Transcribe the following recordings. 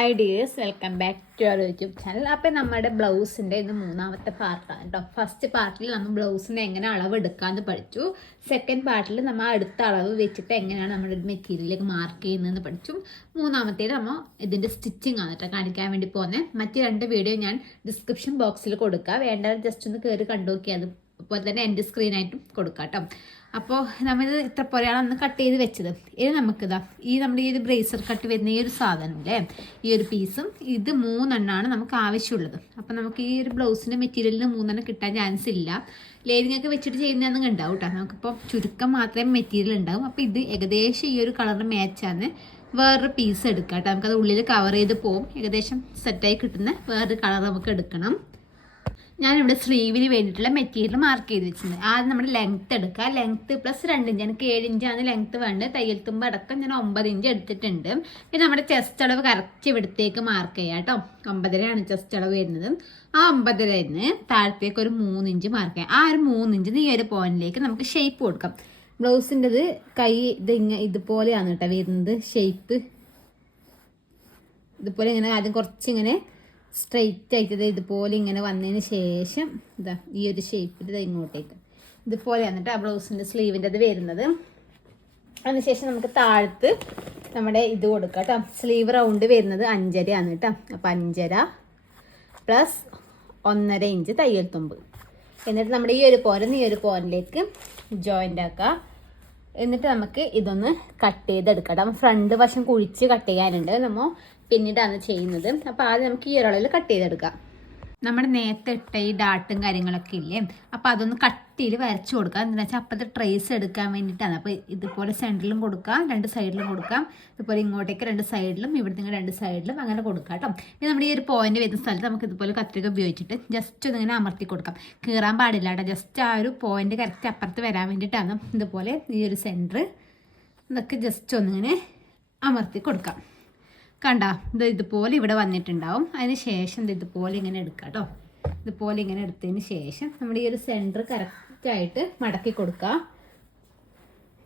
Hi dears welcome back to our YouTube channel അപ്പം നമ്മുടെ ബ്ലൗസിന്റെ ഇത് മൂന്നാമത്തെ പാർട്ടാണ് കേട്ടോ ഫസ്റ്റ് പാർട്ടിൽ നമ്മൾ ബ്ലൗസിനെ എങ്ങനെ അളവ് എടുക്കാമെന്ന് പഠിച്ചു. സെക്കൻഡ് പാർട്ടിൽ നമ്മൾ അടുത്ത അളവ് വെച്ചിട്ട് എങ്ങനെയാണ് നമ്മുടെ മെറ്റീരിയലിലേക്ക് മാർക്ക് ചെയ്യുന്നതെന്ന് പഠിച്ചു. മൂന്നാമത്തേത് നമ്മൾ ഇതിന്റെ സ്റ്റിച്ചിങ് ആണ് കേട്ടോ കാണിക്കാൻ വേണ്ടി പോകുന്നത് മറ്റ് രണ്ട് വീഡിയോ ഞാൻ ഡിസ്ക്രിപ്ഷൻ ബോക്സിൽ കൊടുക്കുക വേണ്ടവർ ജസ്റ്റ് ഒന്ന് കയറി കണ്ടു നോക്കിയാൽ അതുപോലെ തന്നെ എന്റെ സ്ക്രീനായിട്ടും കൊടുക്കാം കേട്ടോ അപ്പോൾ നമ്മളിത് ഇത്ര പോലെയാണ് അന്ന് കട്ട് ചെയ്ത് വെച്ചത്. ഇനി നമുക്കിതാ ഈ നമ്മുടെ ഈ ഒരു ബ്രേസർ കട്ട് വരുന്ന ഈ ഒരു സാധനം അല്ലേ ഈ ഒരു പീസും ഇത് മൂന്നെണ്ണമാണ് നമുക്ക് ആവശ്യമുള്ളത്. അപ്പോൾ നമുക്ക് ഈ ഒരു ബ്ലൗസിന്റെ മെറ്റീരിയലിന് മൂന്നെണ്ണം കിട്ടാൻ ചാൻസ് ഇല്ല. ലേരിങ് ഒക്കെ വെച്ചിട്ട് ചെയ്യുന്നതെന്ന് ഉണ്ടാവും കേട്ടോ നമുക്കിപ്പോൾ ചുരുക്കം മാത്രമേ മെറ്റീരിയൽ ഉണ്ടാവും. അപ്പോൾ ഇത് ഏകദേശം ഈ ഒരു കളറിന് മാച്ചാണ് വേറൊരു പീസ് എടുക്കാം കേട്ടോ നമുക്കത് ഉള്ളിൽ കവർ ചെയ്ത് പോകും ഏകദേശം സെറ്റായി കിട്ടുന്ന വേറൊരു കളർ നമുക്ക് എടുക്കണം. ഞാനിവിടെ സ്ലീവിന് വേണ്ടിയിട്ടുള്ള മെറ്റീരിയൽ മാർക്ക് ചെയ്ത് വെച്ചിട്ടുണ്ട്. ആദ്യം നമ്മുടെ ലെങ്ത്ത് എടുക്കുക. ലെങ്ത്ത് പ്ലസ് രണ്ട് ഇഞ്ച്. എനിക്ക് ഏഴ് ഇഞ്ചാണ് ലെങ്ത്ത് വേണ്ടത്. തയ്യൽ തുമ്പ് അടക്കം ഞാൻ ഒമ്പത് ഇഞ്ച് എടുത്തിട്ടുണ്ട്. പിന്നെ നമ്മുടെ ചെസ്റ്റ് അളവ് കറക്റ്റ് ഇവിടത്തേക്ക് മാർക്ക് ചെയ്യാം കേട്ടോ. ഒമ്പതരയാണ് ചെസ്റ്റ് അളവ് വരുന്നത്. ആ ഒമ്പതരന്ന് താഴത്തേക്ക് ഒരു മൂന്ന് ഇഞ്ച് മാർക്ക് ചെയ്യാം ആ ഒരു മൂന്ന് ഇഞ്ച് ഈ ഒരു പോയിന്റിലേക്ക് നമുക്ക് ഷേപ്പ് കൊടുക്കാം. ബ്ലൗസിന്റെത് കൈ ഇത് ഇതുപോലെയാണ് കേട്ടോ വരുന്നത്. ഷേപ്പ് ഇതുപോലെ ഇങ്ങനെ ആദ്യം കുറച്ചിങ്ങനെ സ്ട്രെയിറ്റ് ആയിട്ട് ഇതുപോലെ ഇങ്ങനെ വന്നതിന് ശേഷം ഇതാ ഈ ഒരു ഷേപ്പിൽ ഇത് ഇങ്ങോട്ടേക്ക്. ഇതുപോലെ വന്നിട്ട് ആ ബ്ലൗസിന്റെ സ്ലീവിന്റെ അത് വരുന്നത്. അതിനുശേഷം നമുക്ക് താഴത്ത് നമ്മുടെ ഇത് കൊടുക്കാം കേട്ടോ സ്ലീവ് റൗണ്ട് വരുന്നത് അഞ്ചരയാണ് കേട്ടോ അപ്പം അഞ്ചര പ്ലസ് ഒന്നര ഇഞ്ച് തയ്യൽ തുമ്പ്. എന്നിട്ട് നമ്മുടെ ഈ ഒരു പോരന്ന് ഈ ഒരു പോരിലേക്ക് ജോയിന്റ് ആക്കുക എന്നിട്ട് നമുക്ക് ഇതൊന്ന് കട്ട് ചെയ്തെടുക്കാം കേട്ടോ ഫ്രണ്ട് വശം കുഴിച്ച് കട്ട് ചെയ്യാനുണ്ട്. നമ്മൾ പിന്നീടാണ് ചെയ്യുന്നത്. അപ്പോൾ ആദ്യം നമുക്ക് ഈ ഒരളവിൽ കട്ട് ചെയ്തെടുക്കാം. നമ്മുടെ നേരത്തെ ഇട്ട ഈ ഡാട്ടും കാര്യങ്ങളൊക്കെ ഇല്ലേ? അപ്പോൾ അതൊന്ന് കട്ടിയിൽ വരച്ചു കൊടുക്കാം. എന്താണെന്ന് വെച്ചാൽ അപ്പോഴത്തെ ട്രേസ് എടുക്കാൻ വേണ്ടിയിട്ടാണ്. അപ്പോൾ ഇതുപോലെ സെന്ററിലും കൊടുക്കാം രണ്ട് സൈഡിലും കൊടുക്കാം. ഇതുപോലെ ഇങ്ങോട്ടേക്ക് രണ്ട് സൈഡിലും ഇവിടുത്തെ രണ്ട് സൈഡിലും അങ്ങനെ കൊടുക്കാം കേട്ടോ. ഇനി നമ്മുടെ ഈ ഒരു പോയിന്റ് വരുന്ന സ്ഥലത്ത് നമുക്ക് ഇതുപോലെ കത്രിക ഉപയോഗിച്ചിട്ട് ജസ്റ്റ് ഒന്ന് ഇങ്ങനെ അമർത്തി കൊടുക്കാം. കീറാൻ പാടില്ല കേട്ടോ. ജസ്റ്റ് ആ ഒരു പോയിന്റ് കറക്റ്റ് അപ്പുറത്ത് വരാൻ വേണ്ടിയിട്ടാണ് ഇതുപോലെ ഈ ഒരു സെന്റർ ഇതൊക്കെ ജസ്റ്റ് ഒന്നിങ്ങനെ അമർത്തി കൊടുക്കാം. കണ്ട ഇത് ഇതുപോലെ ഇവിടെ വന്നിട്ടുണ്ടാവും. അതിന് ശേഷം ഇത് ഇതുപോലെ ഇങ്ങനെ എടുക്കുക കേട്ടോ. ഇതുപോലെ ഇങ്ങനെ എടുത്തതിന് ശേഷം നമ്മൾ ഈ ഒരു സെന്റർ കറക്റ്റായിട്ട് മടക്കി കൊടുക്കുക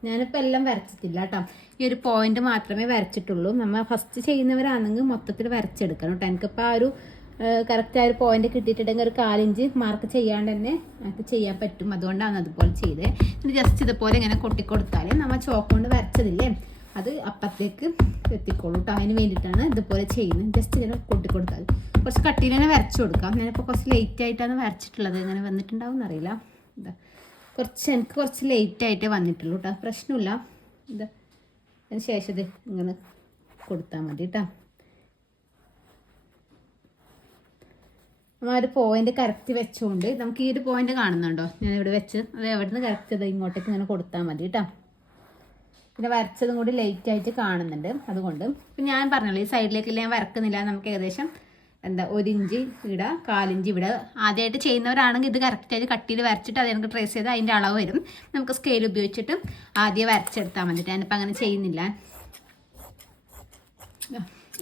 ഞാനിപ്പോൾ എല്ലാം വരച്ചിട്ടില്ല കേട്ടോ. ഈ ഒരു പോയിന്റ് മാത്രമേ വരച്ചിട്ടുള്ളൂ. നമ്മൾ ഫസ്റ്റ് ചെയ്യുന്നവരാണെങ്കിൽ മൊത്തത്തിൽ വരച്ചെടുക്കണം കേട്ടോ. എനിക്കിപ്പോൾ ആ ഒരു കറക്റ്റ് ആ ഒരു പോയിന്റ് കിട്ടിയിട്ടുണ്ടെങ്കിൽ ഒരു കാലിഞ്ച് മാർക്ക് ചെയ്യാണ്ട് തന്നെ അത് ചെയ്യാൻ പറ്റും. അതുകൊണ്ടാണ് അതുപോലെ ചെയ്തത് ജസ്റ്റ് ഇതുപോലെ ഇങ്ങനെ കൊട്ടിക്കൊടുത്താൽ നമ്മൾ ചോക്ക് കൊണ്ട് വരച്ചതില്ലേ? അത് അപ്പത്തേക്ക് എത്തിക്കോളൂ കേട്ടോ അതിന് വേണ്ടിയിട്ടാണ് ഇതുപോലെ ചെയ്യുന്നത്. ജസ്റ്റ് ഇങ്ങനെ കൊട്ടിക്കൊടുത്താൽ കുറച്ച് കട്ടിയിൽ തന്നെ വരച്ചു കൊടുക്കാം. ഞാനിപ്പോൾ കുറച്ച് ലേറ്റ് ആയിട്ടാണ് വരച്ചിട്ടുള്ളത്. ഇങ്ങനെ വന്നിട്ടുണ്ടാവും എന്നറിയില്ല. ഇതാ കുറച്ച് എനിക്ക് കുറച്ച് ലേറ്റ് ആയിട്ടേ വന്നിട്ടുള്ളൂ കേട്ടോ പ്രശ്നമില്ല. ഇത് അതിന് ശേഷം ഇത് ഇങ്ങനെ കൊടുത്താൽ മതി കേട്ടോ നമ്മൾ ഒരു പോയിന്റ് കറക്റ്റ് വെച്ചുകൊണ്ട് നമുക്ക് ഈ ഒരു പോയിന്റ് കാണുന്നുണ്ടോ? ഞാൻ ഇവിടെ വെച്ച് അത് എവിടെ നിന്ന് കറക്റ്റ് ഇത് ഇങ്ങോട്ടേക്ക് ഇങ്ങനെ കൊടുത്താൽ മതി കേട്ടോ പിന്നെ വരച്ചതും കൂടി ലൈറ്റ് ആയിട്ട് കാണുന്നുണ്ട്. അതുകൊണ്ട് ഇപ്പം ഞാൻ പറഞ്ഞല്ലോ ഈ സൈഡിലേക്ക് ഞാൻ വരക്കുന്നില്ല നമുക്ക് ഏകദേശം എന്താ ഒരു ഇഞ്ച് ഇവിടെ കാലിഞ്ച് ഇവിടെ. ആദ്യമായിട്ട് ചെയ്യുന്നവരാണെങ്കിൽ ഇത് കറക്റ്റായിട്ട് കട്ടിയിൽ വരച്ചിട്ട് അത് നമുക്ക് ട്രേസ് ചെയ്ത് അതിന്റെ അളവ് വരും. നമുക്ക് സ്കെയിൽ ഉപയോഗിച്ചിട്ട് ആദ്യം വരച്ചെടുത്താൽ മതി. ഞാനിപ്പോൾ അങ്ങനെ ചെയ്യുന്നില്ല.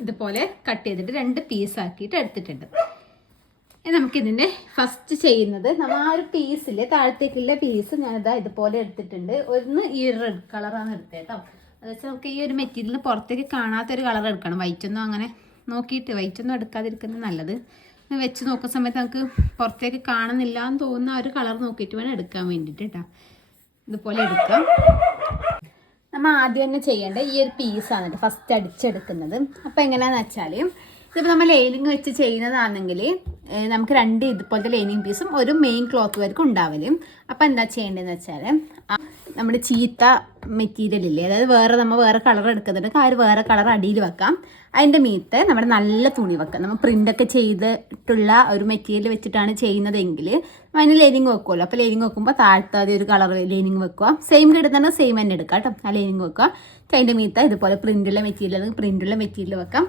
ഇതുപോലെ കട്ട് ചെയ്തിട്ട് രണ്ട് പീസ് ആക്കിയിട്ട് എടുത്തിട്ടുണ്ട്. നമുക്കിതിന്റെ ഫസ്റ്റ് ചെയ്യുന്നത്. നമ്മൾ ആ ഒരു പീസിൽ താഴത്തേക്കുള്ള പീസ് ഞാനിതാ ഇതുപോലെ എടുത്തിട്ടുണ്ട്. ഒന്ന് ഈ റെഡ് കളറാണ് എടുത്തത് കേട്ടോ അത് വെച്ചാൽ നമുക്ക് ഈ ഒരു മെറ്റീരിയൽ പുറത്തേക്ക് കാണാത്തൊരു കളർ എടുക്കണം. വൈറ്റൊന്നും അങ്ങനെ നോക്കിയിട്ട് വൈറ്റൊന്നും എടുക്കാതിരിക്കുന്നത് നല്ലത്. വെച്ച് നോക്കുന്ന സമയത്ത് നമുക്ക് പുറത്തേക്ക് കാണുന്നില്ല എന്ന് തോന്നുന്ന ഒരു കളർ നോക്കിയിട്ട് വേണം എടുക്കാൻ വേണ്ടിയിട്ട് കേട്ടോ ഇതുപോലെ എടുക്കാം. നമ്മൾ ആദ്യം തന്നെ ചെയ്യേണ്ട ഈ ഒരു പീസാണ് ഫസ്റ്റ് അടിച്ചെടുക്കുന്നത്. അപ്പോൾ എങ്ങനെയാണെന്ന് വെച്ചാൽ ഇതിപ്പോൾ നമ്മൾ ലൈനിങ് വെച്ച് ചെയ്യുന്നതാണെങ്കിൽ നമുക്ക് രണ്ട് ഇതുപോലത്തെ ലൈനിങ് പീസും ഒരു മെയിൻ ക്ലോത്ത് വർക്ക് ഉണ്ടാവലും. അപ്പോൾ എന്താ ചെയ്യേണ്ടതെന്ന് വെച്ചാൽ നമ്മുടെ ചീത്ത മെറ്റീരിയൽ ഇല്ലേ അതായത് വേറെ നമ്മൾ വേറെ കളർ എടുക്കുന്നുണ്ട് ആ ഒരു വേറെ കളർ അടിയിൽ വെക്കാം. അതിന്റെ മീത്ത് നമ്മുടെ നല്ല തുണി വെക്കാം. നമ്മൾ പ്രിന്റൊക്കെ ചെയ്തിട്ടുള്ള ഒരു മെറ്റീരിയൽ വെച്ചിട്ടാണ് ചെയ്യുന്നതെങ്കിൽ അതിന് ലൈനിങ് വെക്കുമല്ലോ. അപ്പോൾ ലൈനിങ് വെക്കുമ്പോൾ താഴ്ത്താതെ ഒരു കളർ ലൈനിങ് വെക്കുക. സെയിം കിട്ടുന്ന സെയിം തന്നെ എടുക്കാം കേട്ടോ. ആ ലൈനിങ് വെക്കുക. അതിന്റെ മീത്ത് ഇതുപോലെ പ്രിന്റുള്ള മെറ്റീരിയൽ പ്രിന്റുള്ള മെറ്റീരിയൽ വെക്കാം.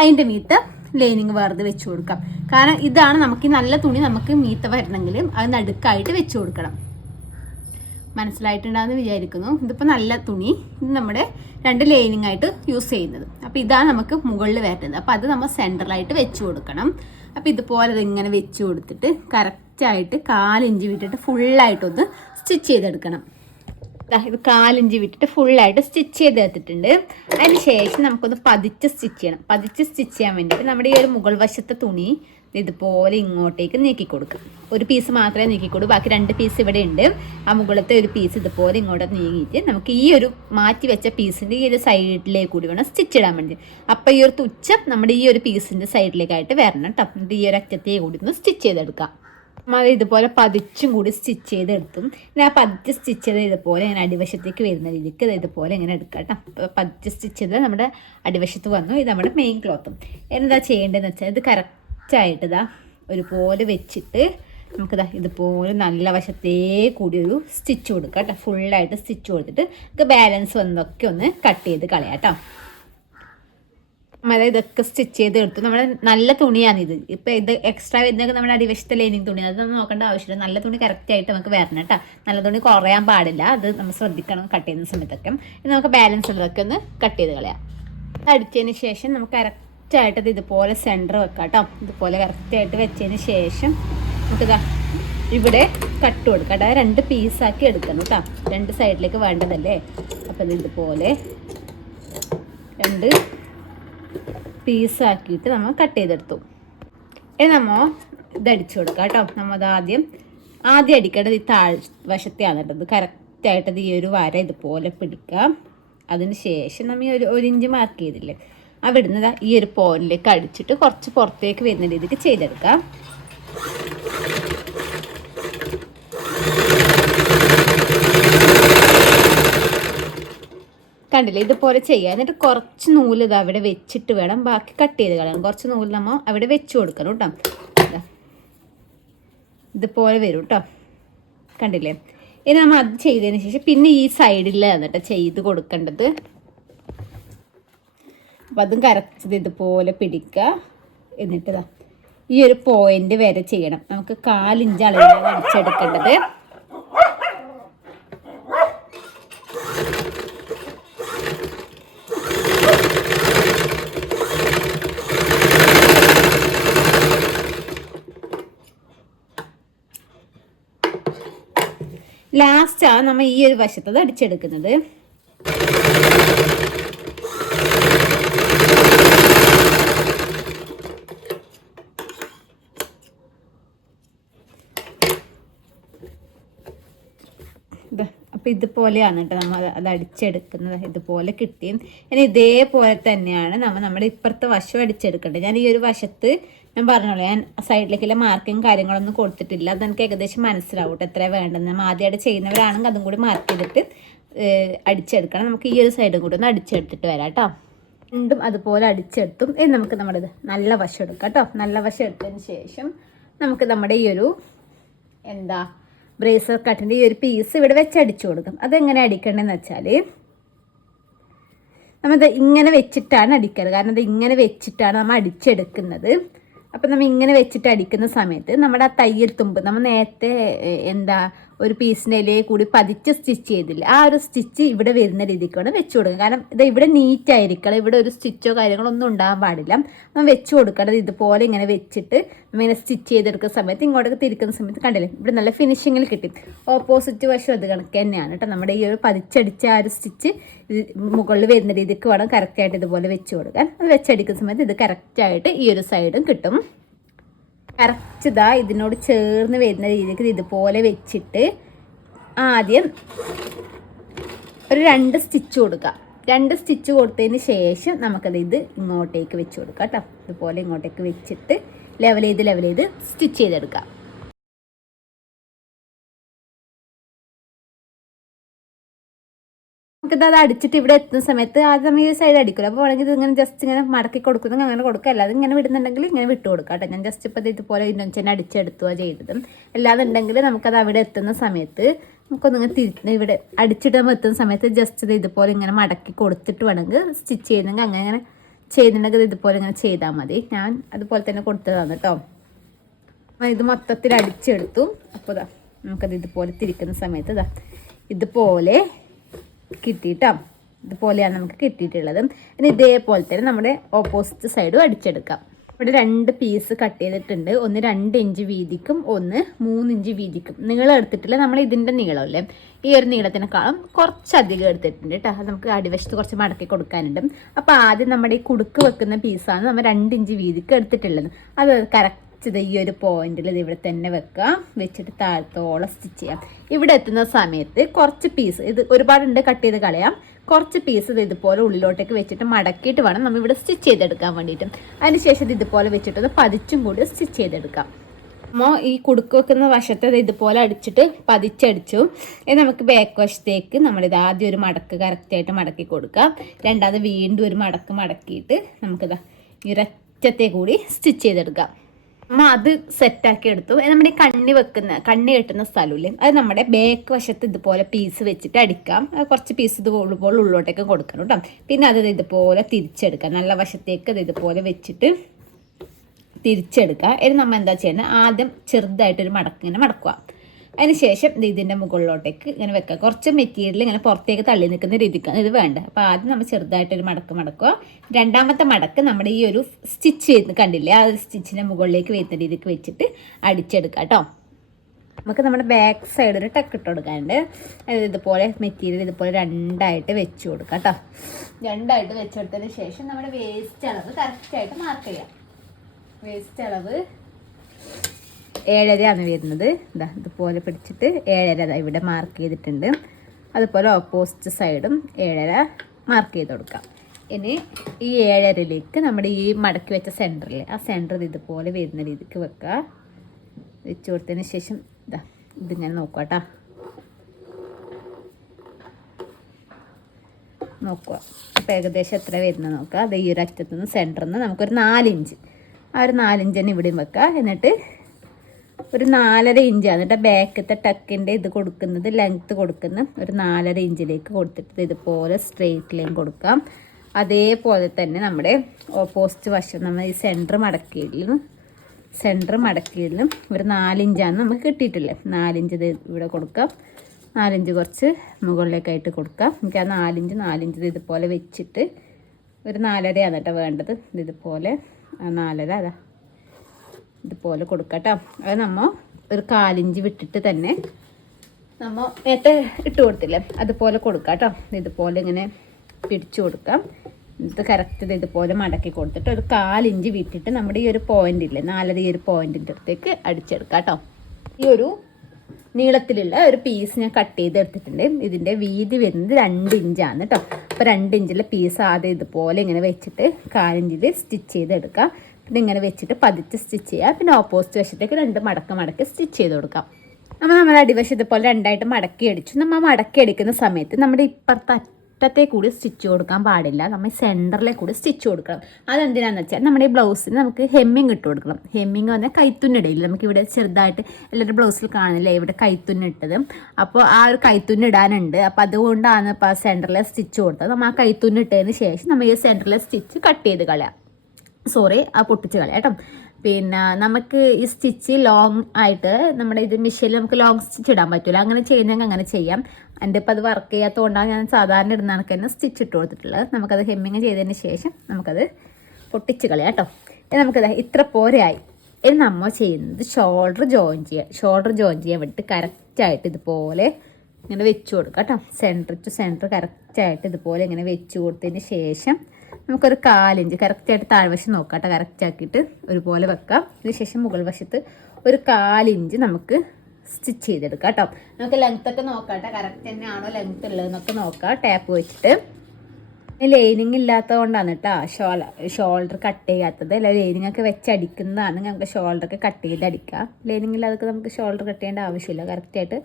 അതിന്റെ മീത്ത് ലൈനിങ് വേർത് വെച്ച് കൊടുക്കാം. കാരണം ഇതാണ് നമുക്ക് നല്ല തുണി നമുക്ക് മീത്ത വരണമെങ്കിൽ അത് നടുക്കായിട്ട് വെച്ച് കൊടുക്കണം. മനസ്സിലായിട്ടുണ്ടാകുന്ന വിചാരിക്കുന്നു. ഇതിപ്പോൾ നല്ല തുണി ഇത് നമ്മുടെ രണ്ട് ലൈനിങ് ആയിട്ട് യൂസ് ചെയ്യുന്നത്. അപ്പോൾ ഇതാണ് നമുക്ക് മുകളിൽ വരുന്നത് അപ്പോൾ അത് നമ്മൾ സെന്ററിലായിട്ട് വെച്ച് കൊടുക്കണം. അപ്പോൾ ഇതുപോലെ ഇതിങ്ങനെ വെച്ച് കൊടുത്തിട്ട് കറക്റ്റായിട്ട് കാലിഞ്ച് വിട്ടിട്ട് ഫുള്ളായിട്ടൊന്ന് സ്റ്റിച്ച് ചെയ്തെടുക്കണം. ഇത് കാലിഞ്ച് വിട്ടിട്ട് ഫുള്ളായിട്ട് സ്റ്റിച്ച് ചെയ്ത് എടുത്തിട്ടുണ്ട് അതിന് ശേഷം നമുക്കൊന്ന് പതിച്ച് സ്റ്റിച്ച് ചെയ്യണം. പതിച്ച് സ്റ്റിച്ച് ചെയ്യാൻ വേണ്ടിയിട്ട് നമ്മുടെ ഈ ഒരു മുകൾ വശത്തെ തുണി ഇതുപോലെ ഇങ്ങോട്ടേക്ക് നീക്കി കൊടുക്കും. ഒരു പീസ് മാത്രമേ നീക്കിക്കൊടു ബാക്കി രണ്ട് പീസ് ഇവിടെ ഉണ്ട്. ആ മുകളിലത്തെ ഒരു പീസ് ഇതുപോലെ ഇങ്ങോട്ട് നീങ്ങിയിട്ട് നമുക്ക് ഈ ഒരു മാറ്റി വെച്ച പീസിന്റെ ഈ ഒരു സൈഡിലേക്ക് കൂടി വേണം സ്റ്റിച്ച് ഇടാൻ വേണ്ടി. അപ്പോൾ ഈ ഒരു തുച്ഛം നമ്മുടെ ഈ ഒരു പീസിന്റെ സൈഡിലേക്കായിട്ട് വരണം എന്നിട്ട് ഈ ഒരു അറ്റത്തേക്ക് കൂടി ഒന്ന് സ്റ്റിച്ച് ചെയ്തെടുക്കാം. നമ്മൾ ഇതുപോലെ പതിച്ചും കൂടി സ്റ്റിച്ച് ചെയ്തെടുത്തും. പിന്നെ ആ പതിച്ച് സ്റ്റിച്ച് ചെയ്ത് ഇതുപോലെ ഇങ്ങനെ അടിവശത്തേക്ക് വരുന്ന രീതിക്ക് ഇത് ഇതുപോലെ ഇങ്ങനെ എടുക്കാം കേട്ടോ. പതിച്ച് സ്റ്റിച്ച് ചെയ്ത് നമ്മുടെ അടിവശത്ത് വന്നു. ഇത് നമ്മുടെ മെയിൻ ക്ലോത്തും എന്താ ചെയ്യേണ്ടതെന്ന് വെച്ചാൽ ഇത് കറക്റ്റായിട്ട് ഇതാ ഒരുപോലെ വെച്ചിട്ട് നമുക്കിതാ ഇതുപോലെ നല്ല വശത്തേ കൂടി ഒരു സ്റ്റിച്ച് കൊടുക്കാം കേട്ടോ. ഫുള്ളായിട്ട് സ്റ്റിച്ച് കൊടുത്തിട്ട് നമുക്ക് ബാലൻസ് വന്നതൊക്കെ ഒന്ന് കട്ട് ചെയ്ത് കളയാം കേട്ടോ. അതായത് ഇതൊക്കെ സ്റ്റിച്ച് ചെയ്ത് എടുത്തു. നമ്മുടെ നല്ല തുണിയാണ് ഇത് ഇപ്പം ഇത് എക്സ്ട്രാ വരുന്നൊക്കെ നമ്മുടെ അടിവശത്തെ ലൈനിങ് തുണി അത് നമ്മൾ നോക്കേണ്ട ആവശ്യമില്ല. നല്ല തുണി കറക്റ്റ് ആയിട്ട് നമുക്ക് വരണം കേട്ടോ നല്ല തുണി കുറയാൻ പാടില്ല. അത് നമ്മൾ ശ്രദ്ധിക്കണം കട്ട് ചെയ്യുന്ന സമയത്തൊക്കെ. ഇത് നമുക്ക് ബാലൻസ് ഉള്ളതൊക്കെ ഒന്ന് കട്ട് ചെയ്ത് കളയാം. അത് അടിച്ചതിന് ശേഷം നമുക്ക് കറക്റ്റായിട്ട് ഇത് ഇതുപോലെ സെന്റർ വെക്കാം കേട്ടോ ഇതുപോലെ കറക്റ്റായിട്ട് വെച്ചതിന് ശേഷം നമുക്ക് ഇവിടെ കട്ട് കൊടുക്കാം അതായത് രണ്ട് പീസാക്കി എടുക്കണം കേട്ടോ രണ്ട് സൈഡിലേക്ക് വേണ്ടതല്ലേ? അപ്പം ഇത് ഇതുപോലെ രണ്ട് പീസാക്കിയിട്ട് നമ്മൾ കട്ട് ചെയ്തെടുത്തു. ഇനി നമ്മൾ ഇതടിച്ചു കൊടുക്കുക കൊടുക്കാം കേട്ടോ നമ്മൾ അത് ആദ്യം ആദ്യം അടിക്കേണ്ടത് ഈ താഴ് വശത്തെയാണ് ഇട്ടത് കറക്റ്റായിട്ടത് കറക്റ്റായിട്ട് ഈ ഒരു വര ഇതുപോലെ പിടിക്കാം. അതിന് ശേഷം നമ്മൾ ഈ ഒരു ഇഞ്ച് മാർക്ക് ചെയ്തില്ലേ? അവിടുന്ന് ഈ ഒരു പോലിലേക്ക് അടിച്ചിട്ട് കുറച്ച് പുറത്തേക്ക് വരുന്ന രീതിക്ക് ചെയ്തെടുക്കാം. കണ്ടില്ലേ? ഇതുപോലെ ചെയ്യുക എന്നിട്ട് കുറച്ച് നൂൽ ഇത് അവിടെ വെച്ചിട്ട് വേണം. ബാക്കി കട്ട് ചെയ്ത് കളയണം. കുറച്ച് നൂൽ നമ്മൾ അവിടെ വെച്ച് കൊടുക്കണം കേട്ടോ. ഇതാ. ഇതുപോലെ വരും കേട്ടോ. കണ്ടില്ലേ? ഇനി നമ്മൾ അത് ചെയ്തതിന് ശേഷം പിന്നെ ഈ സൈഡിലാണ് എന്നിട്ട് ചെയ്ത് കൊടുക്കേണ്ടത്. അപ്പം അതും കരച്ചത് ഇതുപോലെ പിടിക്കുക. എന്നിട്ട് ഈ ഒരു പോയിന്റ് വരെ ചെയ്യണം. നമുക്ക് കാലിഞ്ച് അളവിലാണ് അടിച്ചെടുക്കേണ്ടത്. ലാസ്റ്റാണ് നമ്മൾ ഈ ഒരു വശത്തത് അടിച്ചെടുക്കുന്നത്. അപ്പം ഇതുപോലെയാണ് കേട്ടോ നമ്മൾ അത് അടിച്ചെടുക്കുന്നത്. ഇതുപോലെ കിട്ടിയും. ഇനി ഇതേപോലെ തന്നെയാണ് നമ്മൾ നമ്മുടെ ഇപ്പുറത്തെ വശം അടിച്ചെടുക്കേണ്ടത്. ഞാൻ ഈ ഒരു വശത്ത് ഞാൻ പറഞ്ഞോളൂ ഞാൻ സൈഡിലേക്കുള്ള മാർക്കും കാര്യങ്ങളൊന്നും കൊടുത്തിട്ടില്ല. അത് എനിക്ക് ഏകദേശം മനസ്സിലാവും എത്ര വേണ്ടെന്ന് നമ്മൾ ആദ്യമായിട്ട് ചെയ്യുന്നവരാണെങ്കിൽ അതും കൂടി മാർക്ക് ചെയ്തിട്ട് അടിച്ചെടുക്കണം. നമുക്ക് ഈ ഒരു സൈഡും കൂടി ഒന്ന് അടിച്ചെടുത്തിട്ട് വരാം കേട്ടോ രണ്ടും അതുപോലെ അടിച്ചെടുത്തും. ഇനി നമുക്ക് നമ്മുടെ നല്ല വശം എടുക്കാം കേട്ടോ നല്ല വശം എടുത്തതിന് ശേഷം നമുക്ക് നമ്മുടെ ഈ ഒരു എന്താ ബ്രേസർ കട്ടിന്റെ ഈ ഒരു പീസ് ഇവിടെ വെച്ച് അടിച്ചു കൊടുക്കും. അതെങ്ങനെ അടിക്കണമെന്ന് വെച്ചാൽ നമ്മൾ ഇങ്ങനെ വെച്ചിട്ടാണ് അടിക്കുന്നത് കാരണം ഇത് ഇങ്ങനെ വെച്ചിട്ടാണ് നമ്മൾ അടിച്ചെടുക്കുന്നത്. അപ്പം നമ്മൾ ഇങ്ങനെ വെച്ചിട്ട് അടിക്കുന്ന സമയത്ത് നമ്മുടെ ആ തയ്യൽ തുമ്പ് നമ്മൾ നേരത്തെ എന്താ ഒരു ഇലയെ കൂടി പതിച്ച് സ്റ്റിച്ച് ചെയ്തില്ല? ആ ഒരു സ്റ്റിച്ച് ഇവിടെ വരുന്ന രീതിക്ക് വേണം വെച്ച് കൊടുക്കുക കാരണം ഇത് ഇവിടെ നീറ്റ് ആയിരിക്കണം. ഇവിടെ ഒരു സ്റ്റിച്ചോ കാര്യങ്ങളോ ഒന്നും ഉണ്ടാകാൻ പാടില്ല. നമ്മൾ വെച്ച് കൊടുക്കേണ്ടത് ഇതുപോലെ ഇങ്ങനെ വെച്ചിട്ട് ഇങ്ങനെ സ്റ്റിച്ച് ചെയ്തെടുക്കുന്ന സമയത്ത് ഇങ്ങോട്ടേക്ക് തിരിക്കുന്ന സമയത്ത് കണ്ടില്ലേ? ഇവിടെ നല്ല ഫിനിഷിങ്ങിൽ കിട്ടി. ഓപ്പോസിറ്റ് വശം അത് കണക്ക് തന്നെയാണ് കേട്ടോ. നമ്മുടെ ഈ ഒരു പതിച്ചടിച്ച ആ ഒരു സ്റ്റിച്ച് മുകളിൽ വരുന്ന രീതിക്ക് വേണം കറക്റ്റായിട്ട് ഇതുപോലെ വെച്ച് കൊടുക്കാൻ. അത് വെച്ചടിക്കുന്ന സമയത്ത് ഇത് കറക്റ്റായിട്ട് ഈ ഒരു സൈഡും കിട്ടും. ഇതാ ഇതിനോട് ചേർന്ന് വരുന്ന രീതിക്ക് ഇതുപോലെ വെച്ചിട്ട് ആദ്യം ഒരു രണ്ട് സ്റ്റിച്ച് കൊടുക്കുക രണ്ട് സ്റ്റിച്ച് കൊടുത്തതിന് ശേഷം നമുക്കത് ഇത് ഇങ്ങോട്ടേക്ക് വെച്ച് കൊടുക്കാം കേട്ടോ. ഇതുപോലെ ഇങ്ങോട്ടേക്ക് വെച്ചിട്ട് ലെവൽ ചെയ്ത് ലെവൽ ചെയ്ത് സ്റ്റിച്ച് ചെയ്തെടുക്കാം. നമുക്കിത് അത് അടിച്ചിട്ട് ഇവിടെ എത്തുന്ന സമയത്ത് ആദ്യം നമ്മൾ ഈ സൈഡ് അടിക്കില്ല അപ്പോൾ വേണമെങ്കിൽ ഇങ്ങനെ ജസ്റ്റ് ഇങ്ങനെ മടക്കി കൊടുക്കുന്നു അങ്ങനെ കൊടുക്കുക. അല്ലാതെ ഇങ്ങനെ വിടുന്നുണ്ടെങ്കിൽ ഇങ്ങനെ വിട്ടു കൊടുക്കുക കേട്ടോ. ഞാൻ ജസ്റ്റ് ഇപ്പോൾ ഇത് ഇതുപോലെ ഇന്നൊച്ചനെ അടിച്ചെടുത്തുക ചെയ്തത്. അല്ലാതുണ്ടെങ്കിൽ നമുക്കത് അവിടെ എത്തുന്ന സമയത്ത് നമുക്കൊന്നിങ്ങനെ തിരി ഇവിടെ അടിച്ചിട്ട് നമ്മൾ എത്തുന്ന സമയത്ത് ജസ്റ്റ് ഇത് ഇതുപോലെ ഇങ്ങനെ മടക്കി കൊടുത്തിട്ട് വേണമെങ്കിൽ സ്റ്റിച്ച് ചെയ്യുന്നെങ്കിൽ അങ്ങനെ അങ്ങനെ ചെയ്യുന്നുണ്ടെങ്കിൽ ഇത് ഇതുപോലെ ഇങ്ങനെ ചെയ്താൽ മതി. ഞാൻ അതുപോലെ തന്നെ കൊടുത്തതാണ് കേട്ടോ. ഇത് മൊത്തത്തിൽ അടിച്ചെടുത്തു. അപ്പോൾ ഇതാ നമുക്കത് ഇതുപോലെ തിരിക്കുന്ന സമയത്ത് ഇതാ ഇതുപോലെ കിട്ടിയിട്ടോ? ഇതുപോലെയാണ് നമുക്ക് കിട്ടിയിട്ടുള്ളത്. ഇനി ഇതേപോലെ തന്നെ നമ്മുടെ ഓപ്പോസിറ്റ് സൈഡും അടിച്ചെടുക്കാം. ഇവിടെ രണ്ട് പീസ് കട്ട് ചെയ്തിട്ടുണ്ട്. ഒന്ന് രണ്ട് ഇഞ്ച് വീതിക്കും ഒന്ന് മൂന്ന് ഇഞ്ച് വീതിക്കും. നീളം എടുത്തിട്ടില്ല. നമ്മൾ ഇതിന്റെ നീളമല്ലേ ഈ ഒരു നീളത്തിനേക്കാളും കുറച്ചധികം എടുത്തിട്ടുണ്ട് കേട്ടോ. അത് നമുക്ക് അടിവശത്ത് കുറച്ച് മടക്കി കൊടുക്കാനുണ്ട്. അപ്പോൾ ആദ്യം നമ്മുടെ ഈ കുടുക്ക് വെക്കുന്ന പീസാണ് നമ്മൾ രണ്ട് ഇഞ്ച് വീതിക്ക് എടുത്തിട്ടുള്ളത്. അത് കറക്റ്റ് ഈ ഒരു പോയിന്റിൽ ഇത് ഇവിടെ തന്നെ വെക്കുക. വെച്ചിട്ട് താഴത്തോളം സ്റ്റിച്ച് ചെയ്യാം. ഇവിടെ എത്തുന്ന സമയത്ത് കുറച്ച് പീസ് ഇത് ഒരുപാടുണ്ട് കട്ട് ചെയ്ത് കളയാം. കുറച്ച് പീസ് ഇത് ഇതുപോലെ ഉള്ളിലോട്ടേക്ക് വെച്ചിട്ട് മടക്കിയിട്ട് വേണം നമ്മൾ ഇവിടെ സ്റ്റിച്ച് ചെയ്തെടുക്കാൻ വേണ്ടിയിട്ട്. അതിനുശേഷം ഇത് ഇതുപോലെ വെച്ചിട്ട് ഒന്ന് പതിച്ചും കൂടി സ്റ്റിച്ച് ചെയ്തെടുക്കാം. അപ്പോൾ ഈ കുടുക്ക് വെക്കുന്ന വശത്ത് അത് ഇതുപോലെ അടിച്ചിട്ട് പതിച്ചടിച്ചു. ഇനി നമുക്ക് ബാക്ക് വശത്തേക്ക് നമ്മളിത് ആദ്യം ഒരു മടക്ക് കറക്റ്റായിട്ട് മടക്കി കൊടുക്കാം രണ്ടാമത് വീണ്ടും ഒരു മടക്ക് മടക്കിയിട്ട് നമുക്കിതാ ഇറച്ചത്തെ കൂടി സ്റ്റിച്ച് ചെയ്തെടുക്കാം. അമ്മ അത് സെറ്റാക്കി എടുത്തു. നമ്മുടെ കണ്ണി വെക്കുന്ന കണ്ണി കെട്ടുന്ന സ്ഥലമില്ലേ? അത് നമ്മുടെ ബേക്ക് വശത്ത് ഇതുപോലെ പീസ് വെച്ചിട്ട് അടിക്കാം. കുറച്ച് പീസ് ഇത് ഉള്ളുമ്പോൾ ഉള്ളോട്ടേക്ക് കൊടുക്കണം കേട്ടോ. പിന്നെ അത് ഇതുപോലെ തിരിച്ചെടുക്കാം. നല്ല വശത്തേക്ക് അത് ഇതുപോലെ വെച്ചിട്ട് തിരിച്ചെടുക്കുക ഇനി നമ്മൾ എന്താ ചെയ്യുന്നത് ആദ്യം ചെറുതായിട്ടൊരു മടക്കിങ്ങനെ മടക്കുക. അതിന് ശേഷം ഇത് ഇതിന്റെ മുകളിലോട്ടേക്ക് ഇങ്ങനെ വെക്കുക കുറച്ച് മെറ്റീരിയൽ ഇങ്ങനെ പുറത്തേക്ക് തള്ളി നിൽക്കുന്ന രീതിക്കാണ് ഇത് വേണ്ട അപ്പോൾ ആദ്യം നമ്മൾ ചെറുതായിട്ടൊരു മടക്ക് മടക്കുക. രണ്ടാമത്തെ മടക്ക് നമ്മുടെ ഈ ഒരു സ്റ്റിച്ച് ചെയ്ത് കണ്ടില്ലേ? ആ ഒരു സ്റ്റിച്ചിന്റെ മുകളിലേക്ക് വരുന്ന രീതിക്ക് വെച്ചിട്ട് അടിച്ചെടുക്കുക കേട്ടോ. നമുക്ക് നമ്മുടെ ബാക്ക് സൈഡിൽ ടക്ക് ഇട്ട് കൊടുക്കാനുണ്ട്. ഇതുപോലെ മെറ്റീരിയൽ ഇതുപോലെ രണ്ടായിട്ട് വെച്ച് കൊടുക്കാം കേട്ടോ. രണ്ടായിട്ട് വെച്ച് കൊടുത്തതിന് ശേഷം നമ്മുടെ വേസ്റ്റ് അളവ് കറക്റ്റായിട്ട് മാർക്ക് ചെയ്യാം. വേസ്റ്റ് അളവ് ഏഴരയാണ് വരുന്നത്. ഇതാ ഇതുപോലെ പിടിച്ചിട്ട് ഏഴര ഇവിടെ മാർക്ക് ചെയ്തിട്ടുണ്ട്. അതുപോലെ ഓപ്പോസിറ്റ് സൈഡും ഏഴര മാർക്ക് ചെയ്ത് കൊടുക്കാം. ഇനി ഈ ഏഴരയിലേക്ക് നമ്മുടെ ഈ മടക്കി വെച്ച സെന്ററിൽ ആ സെന്റർ ഇതുപോലെ വരുന്ന രീതിക്ക് വെക്കുക. വെച്ച് കൊടുത്തതിന് ശേഷം ഇതാ ഇത് ഞാൻ കേട്ടോ നോക്കുക അപ്പോൾ ഏകദേശം എത്ര വരുന്നത് നോക്കുക. അത് ഈ ഒരു അറ്റത്തുനിന്ന് സെന്ററിൽ നിന്ന് നമുക്കൊരു നാലിഞ്ച്. ആ ഒരു നാലിഞ്ച് തന്നെ ഇവിടെയും വെക്കുക. എന്നിട്ട് ഒരു നാലര ഇഞ്ചാണ് എന്നിട്ട് ബാക്കത്തെ ടക്കിന്റെ ഇത് കൊടുക്കുന്നത് ലെങ്ത്ത് കൊടുക്കുന്ന ഒരു നാലര ഇഞ്ചിലേക്ക് കൊടുത്തിട്ട് ഇതുപോലെ സ്ട്രെയിറ്റ് ലൈൻ കൊടുക്കാം. അതേപോലെ തന്നെ നമ്മുടെ ഓപ്പോസിറ്റ് വശം നമ്മൾ ഈ സെന്റർ മടക്കിയതിലും സെന്റർ മടക്കിയതിലും ഒരു നാലിഞ്ചാണ് നമുക്ക് കിട്ടിയിട്ടില്ലേ നാലിഞ്ച് ഇത് ഇവിടെ കൊടുക്കാം. നാലിഞ്ച് കുറച്ച് മുകളിലേക്കായിട്ട് കൊടുക്കാം. എനിക്ക് ആ നാലിഞ്ച് നാലിഞ്ച് ഇത് ഇതുപോലെ വെച്ചിട്ട് ഒരു നാലരയാണ് കേട്ടോ വേണ്ടത്. ഇതുപോലെ നാലര അതാ. ഇതുപോലെ കൊടുക്കാം അത് നമ്മ ഒരു കാലിഞ്ച് വിട്ടിട്ട് തന്നെ നമ്മ നേരത്തെ ഇട്ട് കൊടുത്തില്ലേ? അതുപോലെ കൊടുക്കാം കേട്ടോ ഇതുപോലെ ഇങ്ങനെ പിടിച്ചു കൊടുക്കാം. ഇത് കറക്റ്റ് ഇത് ഇതുപോലെ മടക്കി കൊടുത്തിട്ട് ഒരു കാലിഞ്ച് വിട്ടിട്ട് നമ്മുടെ ഈ ഒരു പോയിന്റ് ഇല്ലേ? നാലര ഈ ഒരു പോയിന്റിന്റെ അടുത്തേക്ക് അടിച്ചെടുക്കാം കേട്ടോ ഈ ഒരു നീളത്തിലുള്ള ഒരു പീസ് ഞാൻ കട്ട് ചെയ്തെടുത്തിട്ടുണ്ട്. ഇതിന്റെ വീതി വരുന്നത് രണ്ട് ഇഞ്ചാണ് കേട്ടോ അപ്പോൾ രണ്ട് ഇഞ്ചിലെ പീസ് ആദ്യം ഇതുപോലെ ഇങ്ങനെ വെച്ചിട്ട് കാലിഞ്ചിൽ സ്റ്റിച്ച് ചെയ്തെടുക്കാം. പിന്നെ ഇങ്ങനെ വെച്ചിട്ട് പതിച്ച് സ്റ്റിച്ച് ചെയ്യുക. പിന്നെ ഓപ്പോസിറ്റ് വശത്തേക്ക് രണ്ട് മടക്ക് മടക്കി സ്റ്റിച്ച് ചെയ്ത് കൊടുക്കാം. നമ്മൾ നമ്മുടെ അടിവശം ഇതുപോലെ രണ്ടായിട്ട് മടക്കി അടിച്ചു. നമ്മൾ മടക്കി അടിക്കുന്ന സമയത്ത് നമ്മുടെ ഇപ്പുറത്തെ അറ്റത്തെ കൂടി സ്റ്റിച്ച് കൊടുക്കാൻ പാടില്ല. നമ്മൾ സെന്ററിലെ കൂടി സ്റ്റിച്ച് കൊടുക്കണം. അതെന്തിനാണെന്ന് വെച്ചാൽ നമ്മുടെ ഈ ബ്ലൗസിന് നമുക്ക് ഹെമ്മിങ് ഇട്ട് കൊടുക്കണം. ഹെമ്മിങ് വന്നാൽ കൈത്തുന്നിടയില്ല? നമുക്ക് ഇവിടെ ചെറുതായിട്ട് എല്ലാവരുടെ ബ്ലൗസിൽ കാണില്ല ഇവിടെ കൈത്തുന്നിട്ടത് അപ്പോൾ ആ ഒരു കൈത്തുന്നിടാനുണ്ട് അപ്പോൾ അതുകൊണ്ടാണ് ഇപ്പോൾ ആ സെന്ററിലെ സ്റ്റിച്ച് കൊടുത്തത്. നമ്മൾ ആ കൈത്തുന്നിട്ടതിന് ശേഷം നമ്മൾ ഈ സെന്ററിലെ സ്റ്റിച്ച് കട്ട് ചെയ്ത് കളയാം. സോറി ആ പൊട്ടിച്ച് കളയാം കേട്ടോ. പിന്നെ നമുക്ക് ഈ സ്റ്റിച്ച് ലോങ് ആയിട്ട് നമ്മുടെ ഇത് മെഷീനിൽ നമുക്ക് ലോങ് സ്റ്റിച്ച് ഇടാൻ പറ്റില്ല അങ്ങനെ ചെയ്യുന്നെങ്കിൽ അങ്ങനെ ചെയ്യാം. എന്റെ ഇപ്പം അത് വർക്ക് ചെയ്യാത്തതുകൊണ്ടാണ് ഞാൻ സാധാരണ ഇടുന്ന കണക്ക് തന്നെ സ്റ്റിച്ച് ഇട്ട് കൊടുത്തിട്ടുള്ളത്. നമുക്കത് ഹെമ്മിങ് ചെയ്തതിന് ശേഷം നമുക്കത് പൊട്ടിച്ച് കളയാം കേട്ടോ. നമുക്കത് ഇത്ര പോരെയായി ഇനി നമ്മൾ ചെയ്യുന്നത് ഷോൾഡർ ജോയിൻ ചെയ്യുക ഷോൾഡർ ജോയിൻ ചെയ്യാൻ വേണ്ടിയിട്ട് കറക്റ്റായിട്ട് ഇതുപോലെ ഇങ്ങനെ വെച്ച് കൊടുക്കുക കേട്ടോ. സെന്റർ ടു സെന്റർ കറക്റ്റായിട്ട് ഇതുപോലെ ഇങ്ങനെ വെച്ച് കൊടുത്തതിന് ശേഷം നമുക്കൊരു കാലിഞ്ച് കറക്റ്റായിട്ട് താഴ്വശം നോക്കാം കേട്ടോ കറക്റ്റ് ആക്കിയിട്ട് ഒരുപോലെ വെക്കാം. അതിന് ശേഷം മുകൾ വശത്ത് ഒരു കാലിഞ്ച് നമുക്ക് സ്റ്റിച്ച് ചെയ്തെടുക്കാം കേട്ടോ നമുക്ക് ലെങ്ത് ഒക്കെ നോക്കാം കേട്ടോ കറക്റ്റ് തന്നെയാണോ ലെങ്ത് ഉള്ളതെന്നൊക്കെ നോക്കാം. ടാപ്പ് വെച്ചിട്ട്. ലൈനിങ് ഇല്ലാത്തത് കൊണ്ടാണ് കേട്ടോ ഷോൾ ഷോൾഡർ കട്ട് ചെയ്യാത്തത്. അല്ല ലൈനിങ് ഒക്കെ വെച്ച് അടിക്കുന്നതാണ്. നമുക്ക് ഷോൾഡറൊക്കെ കട്ട് ചെയ്ത് അടിക്കാം. ലൈനിങ് ഇല്ലാതൊക്കെ നമുക്ക് ഷോൾഡർ കട്ട് ചെയ്യേണ്ട ആവശ്യമില്ല. കറക്റ്റായിട്ട്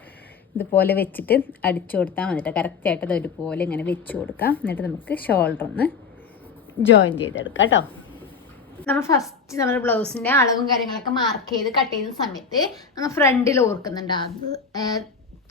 ഇതുപോലെ വെച്ചിട്ട് അടിച്ചു കൊടുത്താൽ മതിട്ട് കറക്റ്റായിട്ട് അത് ഒരുപോലെ ഇങ്ങനെ വെച്ച് കൊടുക്കാം. എന്നിട്ട് നമുക്ക് ഷോൾഡർ ഒന്ന് ജോയിൻ ചെയ്തെടുക്കാം കേട്ടോ. നമ്മൾ ഫസ്റ്റ് നമ്മുടെ ബ്ലൗസിന്റെ അളവും കാര്യങ്ങളൊക്കെ മാർക്ക് ചെയ്ത് കട്ട് ചെയ്യുന്ന സമയത്ത് നമ്മൾ ഫ്രണ്ടിൽ ഓർക്കുന്നുണ്ട് അത്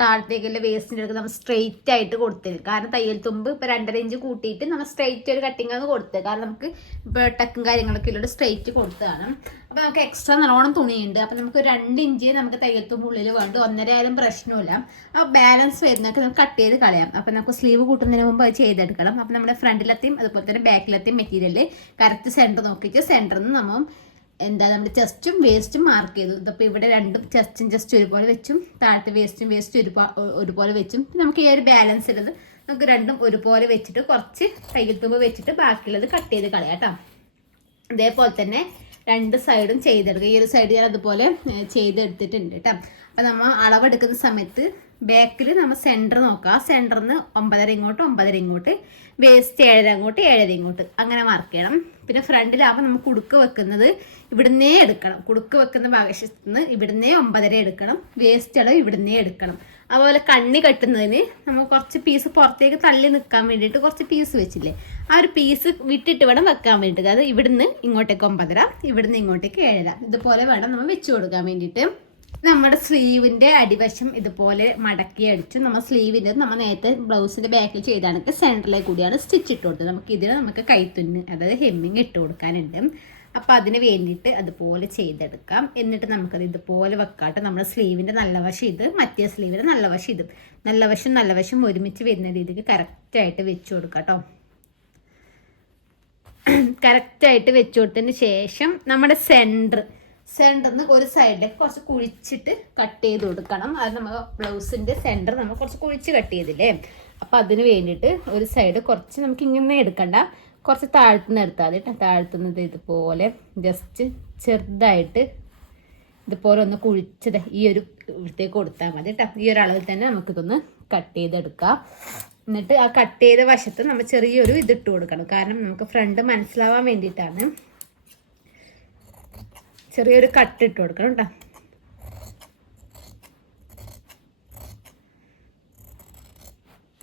താഴത്തേക്കുള്ള വേസ്റ്റിന്റെ അടുത്ത് നമ്മൾ സ്ട്രെയിറ്റ് ആയിട്ട് കൊടുത്തത് കാരണം തയ്യൽ തുമ്പ് ഇപ്പോൾ രണ്ടര ഇഞ്ച് കൂട്ടിയിട്ട് നമ്മൾ സ്ട്രെയിറ്റ് ഒരു കട്ടിംഗ് ആണ് കൊടുത്തത്. കാരണം നമുക്ക് ഇപ്പോൾ ടക്കും കാര്യങ്ങളൊക്കെ ഉള്ളത് സ്ട്രെയിറ്റ് കൊടുത്തതാണ്. അപ്പോൾ നമുക്ക് എക്സ്ട്രാ നല്ലോണം തുണിയുണ്ട്. അപ്പോൾ നമുക്ക് രണ്ട് ഇഞ്ച് നമുക്ക് തയ്യൽ തുമ്പ് ഉള്ളിൽ വേണ്ട. ഒന്നര ആയാലും പ്രശ്നമില്ല അപ്പോൾ ബാലൻസ് വരുന്നതൊക്കെ നമുക്ക് കട്ട് ചെയ്ത് കളയാം. അപ്പോൾ നമുക്ക് സ്ലീവ് കൂട്ടുന്നതിന് മുമ്പ് അത് ചെയ്തെടുക്കണം. അപ്പോൾ നമ്മുടെ ഫ്രണ്ടിലെത്തിയും അതുപോലെ തന്നെ ബാക്കിലെത്തിയും മെറ്റീരിയൽ കറക്റ്റ് സെന്റർ നോക്കിയിട്ട് സെന്ററിൽ നിന്ന് നമ്മൾ എന്താ നമ്മുടെ ചെസ്റ്റും വേസ്റ്റും മാർക്ക് ചെയ്തു. ഇതിപ്പോൾ ഇവിടെ രണ്ടും ചെസ്റ്റും ജസ്റ്റ് ഒരുപോലെ വെച്ചും താഴത്തെ വേസ്റ്റും വേസ്റ്റ് ഒരു ഒരുപോലെ വെച്ചും. നമുക്ക് ഈ ഒരു ബാലൻസ് ഉള്ളത് നമുക്ക് രണ്ടും ഒരുപോലെ വെച്ചിട്ട് കുറച്ച് കയ്യിൽ തുമ്പ് വെച്ചിട്ട് ബാക്കിയുള്ളത് കട്ട് ചെയ്ത് കളയാം കേട്ടോ ഇതേപോലെ തന്നെ രണ്ട് സൈഡും ചെയ്തെടുക്കുക ഈ ഒരു സൈഡ് ഞാൻ അതുപോലെ ചെയ്തെടുത്തിട്ടുണ്ട് കേട്ടോ അപ്പം നമ്മൾ അളവെടുക്കുന്ന സമയത്ത് ബാക്കിൽ നമ്മൾ സെന്റർ നോക്കുക. സെന്ററിൽ നിന്ന് ഒമ്പതര ഇങ്ങോട്ട് ഒമ്പതര ഇങ്ങോട്ട് വേസ്റ്റ് ഏഴര അങ്ങോട്ട് ഏഴര ഇങ്ങോട്ട്. അങ്ങനെ മാർക്ക് ചെയ്യണം. പിന്നെ ഫ്രണ്ടിലാകുമ്പോൾ നമുക്ക് കുടുക്ക് വെക്കുന്നത് ഇവിടുന്നേ എടുക്കണം. കുടുക്ക് വെക്കുന്ന ഭാഗശത്ത് നിന്ന് ഇവിടുന്നേ ഒമ്പതര എടുക്കണം. വേസ്റ്റ് അളവ് ഇവിടുന്നേ എടുക്കണം. അതുപോലെ കണ്ണി കെട്ടുന്നതിന് നമ്മൾ കുറച്ച് പീസ് പുറത്തേക്ക് തള്ളി നിൽക്കാൻ വേണ്ടിയിട്ട് കുറച്ച് പീസ് വെച്ചില്ലേ? ആ ഒരു പീസ് വിട്ടിട്ട് വേണം വെക്കാൻ വേണ്ടിയിട്ട്. അത് ഇവിടുന്ന് ഇങ്ങോട്ടേക്ക് ഒമ്പതര ഇവിടുന്ന് ഇങ്ങോട്ടേക്ക് ഏഴര. ഇതുപോലെ വേണം നമ്മൾ വെച്ച് കൊടുക്കാൻ വേണ്ടിയിട്ട്. നമ്മുടെ സ്ലീവിന്റെ അടിവശം ഇതുപോലെ മടക്കി അടിച്ചു നമ്മൾ സ്ലീവിന്റെ നമ്മൾ നേരത്തെ ബ്ലൗസിന്റെ ബാക്കിൽ ചെയ്താണെങ്കിൽ സെന്ററിലേക്ക് കൂടിയാണ് സ്റ്റിച്ച് ഇട്ട് കൊടുത്തത്. നമുക്ക് ഇതിന് നമുക്ക് കൈത്തുന്ന് അതായത് ഹെമ്മിങ് ഇട്ട് കൊടുക്കാനുണ്ട്. അപ്പോൾ അതിന് വേണ്ടിയിട്ട് അതുപോലെ ചെയ്തെടുക്കാം. എന്നിട്ട് നമുക്കത് ഇതുപോലെ വെക്കാട്ട്. നമ്മുടെ സ്ലീവിന്റെ നല്ല വശം ഇത് മറ്റേ സ്ലീവിന്റെ നല്ല വശം ഇത്. നല്ല വശം നല്ല വശം ഒരുമിച്ച് വരുന്ന രീതിക്ക് കറക്റ്റായിട്ട് വെച്ച് കൊടുക്കാം കറക്റ്റായിട്ട് വെച്ച് കൊടുത്തതിന് ശേഷം നമ്മുടെ സെന്റർ സെന്ററിന്ന് ഒരു സൈഡിലേക്ക് കുറച്ച് കുഴിച്ചിട്ട് കട്ട് ചെയ്ത് കൊടുക്കണം. അത് നമ്മൾ ബ്ലൗസിന്റെ സെന്റർ നമ്മൾ കുറച്ച് കുഴിച്ച് കട്ട് ചെയ്തില്ലേ? അപ്പോൾ അതിന് വേണ്ടിയിട്ട് ഒരു സൈഡ് കുറച്ച് നമുക്ക് ഇങ്ങനെ എടുക്കണ്ട. കുറച്ച് താഴ്ത്തുനിന്ന് എടുത്താൽ മതി കേട്ടോ താഴ്ത്തുന്നത് ഇതുപോലെ ജസ്റ്റ് ചെറുതായിട്ട് ഇതുപോലെ ഒന്ന് കുഴിച്ചത് ഈ ഒരു ഇവിടത്തേക്ക് കൊടുത്താൽ മതി കേട്ടോ ഈ ഒരു അളവിൽ തന്നെ നമുക്കിതൊന്ന് കട്ട് ചെയ്തെടുക്കാം. എന്നിട്ട് ആ കട്ട് ചെയ്ത വശത്ത് നമ്മൾ ചെറിയൊരു ഇതിട്ട് കൊടുക്കണം. കാരണം നമുക്ക് ഫ്രണ്ട് മനസ്സിലാവാൻ വേണ്ടിയിട്ടാണ് ചെറിയൊരു കട്ട് ഇട്ട് കൊടുക്കണം കേട്ടോ.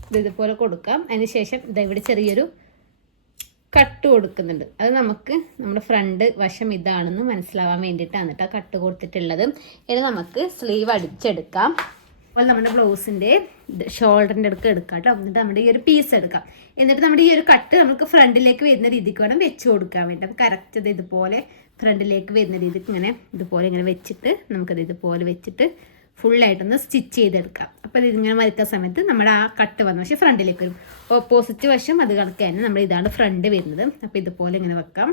ഇത് ഇതുപോലെ കൊടുക്കാം. അതിന് ശേഷം ഇതാ ഇവിടെ ചെറിയൊരു കട്ട് കൊടുക്കുന്നുണ്ട്. അത് നമുക്ക് നമ്മുടെ ഫ്രണ്ട് വശം ഇതാണെന്ന് മനസ്സിലാവാൻ വേണ്ടിയിട്ടാണ് കേട്ടോ കട്ട് കൊടുത്തിട്ടുള്ളത്. ഇനി നമുക്ക് സ്ലീവ് അടിച്ചെടുക്കാം. അപ്പോൾ നമ്മുടെ ബ്ലൗസിന്റെ ഷോൾഡറിന്റെ അടുക്ക് എടുക്കാം കേട്ടോ. എന്നിട്ട് നമ്മുടെ ഈ ഒരു പീസ് എടുക്കാം. എന്നിട്ട് നമ്മുടെ ഈ ഒരു കട്ട് നമുക്ക് ഫ്രണ്ടിലേക്ക് വരുന്ന രീതിക്ക് വേണം വെച്ച് കൊടുക്കാൻ വേണ്ടി. അപ്പോൾ കറക്റ്റ് ഇത് ഇതുപോലെ ഫ്രണ്ടിലേക്ക് വരുന്ന രീതിക്ക് ഇങ്ങനെ ഇതുപോലെ ഇങ്ങനെ വെച്ചിട്ട് നമുക്കത് ഇതുപോലെ വെച്ചിട്ട് ഫുള്ളായിട്ടൊന്ന് സ്റ്റിച്ച് ചെയ്തെടുക്കാം. അപ്പോൾ ഇതിങ്ങനെ വരയ്ക്കുന്ന സമയത്ത് നമ്മുടെ ആ കട്ട് വന്ന പക്ഷേ ഫ്രണ്ടിലേക്ക് വരും. ഓപ്പോസിറ്റ് വശം അത് കണക്ക് തന്നെ നമ്മൾ ഇതാണ് ഫ്രണ്ട് വരുന്നത്. അപ്പോൾ ഇതുപോലെ ഇങ്ങനെ വെക്കാം.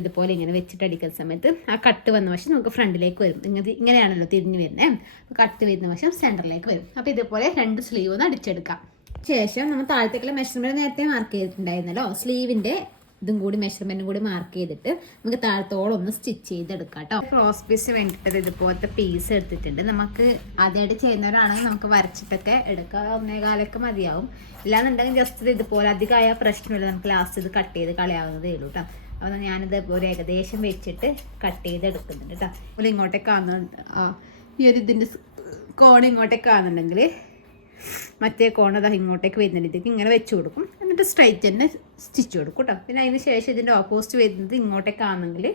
ഇതുപോലെ ഇങ്ങനെ വെച്ചിട്ട് അടിക്കുന്ന സമയത്ത് ആ കട്ട് വന്ന വശം നമുക്ക് ഫ്രണ്ടിലേക്ക് വരും. ഇങ്ങനെ ഇങ്ങനെയാണല്ലോ തിരിഞ്ഞ് വരുന്നത്. കട്ട് വരുന്ന വശം സെന്ററിലേക്ക് വരും. അപ്പോൾ ഇതുപോലെ രണ്ട് സ്ലീവ് ഒന്ന് അടിച്ചെടുക്കാം. ശേഷം നമ്മൾ താഴത്തേക്കുള്ള മെഷർമെന്റ് നേരത്തെ മാർക്ക് ചെയ്തിട്ടുണ്ടായിരുന്നല്ലോ. സ്ലീവിന്റെ ഇതും കൂടി മെഷർമെന്റും കൂടി മാർക്ക് ചെയ്തിട്ട് നമുക്ക് താഴത്തോളം ഒന്ന് സ്റ്റിച്ച് ചെയ്തെടുക്കാം കേട്ടോ ക്രോസ് പീസ് വേണ്ടിയിട്ട് ഇതുപോലത്തെ പീസ് എടുത്തിട്ടുണ്ട്. നമുക്ക് ആദ്യമായിട്ട് ചെയ്യുന്നവരാണെങ്കിൽ നമുക്ക് വരച്ചിട്ടൊക്കെ എടുക്കാം. ഒന്നേകാലൊക്കെ മതിയാവും. ഇല്ലാന്നുണ്ടെങ്കിൽ ജസ്റ്റ് ഇതുപോലെ അധികമായ പ്രശ്നമില്ല. നമുക്ക് ലാസ്റ്റ് ഇത് കട്ട് ചെയ്ത് കളയാവുന്നതേ ഉള്ളൂ കേട്ടോ അപ്പോൾ ഞാനിത് ഒരു ഏകദേശം വെച്ചിട്ട് കട്ട് ചെയ്ത് എടുക്കുന്നുണ്ട് കേട്ടോ ഇങ്ങോട്ടേക്ക് കാണുന്നുണ്ട്. ആ ഈ ഒരു ഇതിന്റെ കോൺ ഇങ്ങോട്ടേക്ക് കാണുന്നുണ്ടെങ്കിൽ മറ്റേ കോണത് ഇങ്ങോട്ടേക്ക് വരുന്ന രീതിക്ക് ഇങ്ങനെ വെച്ച് കൊടുക്കും. എന്നിട്ട് സ്ട്രൈറ്റ് തന്നെ സ്റ്റിച്ച് കൊടുക്കും കേട്ടോ പിന്നെ അതിന് ശേഷം ഇതിന്റെ ഓപ്പോസിറ്റ് വരുന്നത് ഇങ്ങോട്ടേക്കാണെങ്കിൽ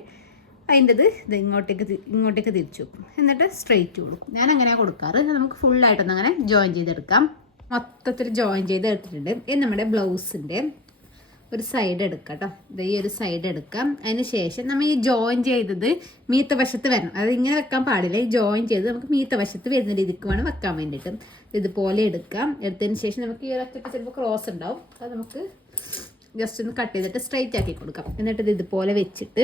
അതിന്റെത് ഇത് ഇങ്ങോട്ടേക്ക് ഇങ്ങോട്ടേക്ക് തിരിച്ചു വെക്കും. എന്നിട്ട് സ്ട്രൈറ്റ് കൊടുക്കും. ഞാൻ അങ്ങനെയാണ് കൊടുക്കാറ് നമുക്ക് ഫുള്ളായിട്ടൊന്ന് അങ്ങനെ ജോയിൻ ചെയ്തെടുക്കാം. മൊത്തത്തിൽ ജോയിൻ ചെയ്ത് എടുത്തിട്ടുണ്ട് ഇത് നമ്മുടെ ബ്ലൗസിന്റെ ഒരു സൈഡ് എടുക്കാം കേട്ടോ ഇത് ഈ ഒരു സൈഡ് എടുക്കാം. അതിന് ശേഷം നമ്മൾ ഈ ജോയിൻ ചെയ്തത് മീത്ത വശത്ത് വരണം. അത് ഇങ്ങനെ വെക്കാൻ പാടില്ല. ഈ ജോയിൻ ചെയ്ത് നമുക്ക് മീത്ത വശത്ത് വരുന്ന രീതിക്ക് വേണം വെക്കാൻ വേണ്ടിയിട്ട്. ഇതുപോലെ എടുക്കാം. എടുത്തതിന് ശേഷം നമുക്ക് ഈ ഒരൊറ്റ ചിലപ്പോൾ ക്രോസ് ഉണ്ടാവും. അത് നമുക്ക് ജസ്റ്റ് ഒന്ന് കട്ട് ചെയ്തിട്ട് സ്ട്രൈറ്റ് ആക്കി കൊടുക്കാം. എന്നിട്ട് ഇത് ഇതുപോലെ വെച്ചിട്ട്